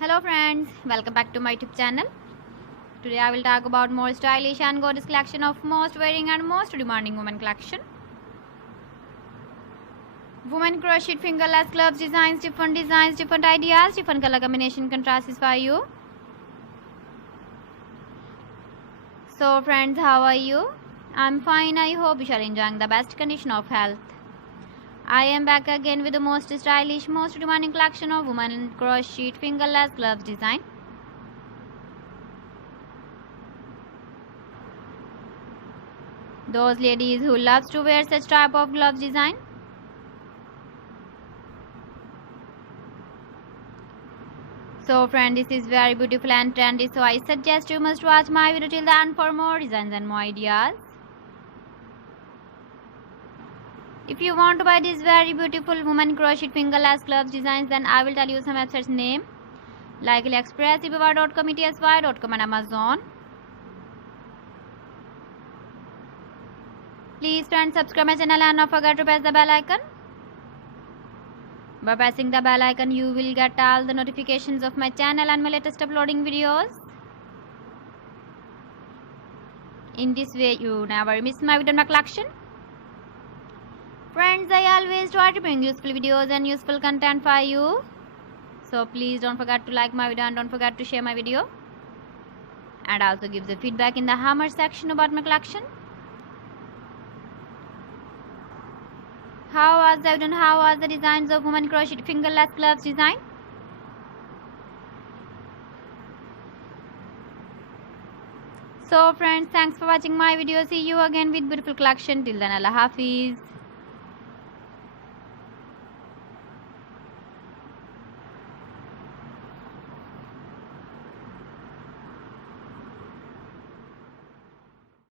Hello friends, welcome back to my YouTube channel. Today I will talk about more stylish and gorgeous collection of most wearing and most demanding women collection. Women crocheted fingerless gloves designs, different ideas, different color combination contrasts for you. So friends, how are you? I'm fine. I hope you are enjoying the best condition of health. I am back again with the most stylish, most demanding collection of women crocheted fingerless gloves design. Those ladies who loves to wear such type of gloves design. So friend, this is very beautiful and trendy, so I suggest you must watch my video till the end for more designs and more ideas. If you want to buy these very beautiful women crocheted fingerless gloves designs, then I will tell you some websites name like AliExpress, eBay.com, ETSY.com and Amazon. Please friends, subscribe my channel and not forget to press the bell icon. By pressing the bell icon, you will get all the notifications of my channel and my latest uploading videos. In this way, you never miss my video in my collection. Friends, I always try to bring useful videos and useful content for you. So please don't forget to like my video and don't forget to share my video. And also give the feedback in the hammer section about my collection. How was the video and how was the designs of women crocheted fingerless gloves design? So friends, thanks for watching my video. See you again with beautiful collection. Till then, Allah Hafiz.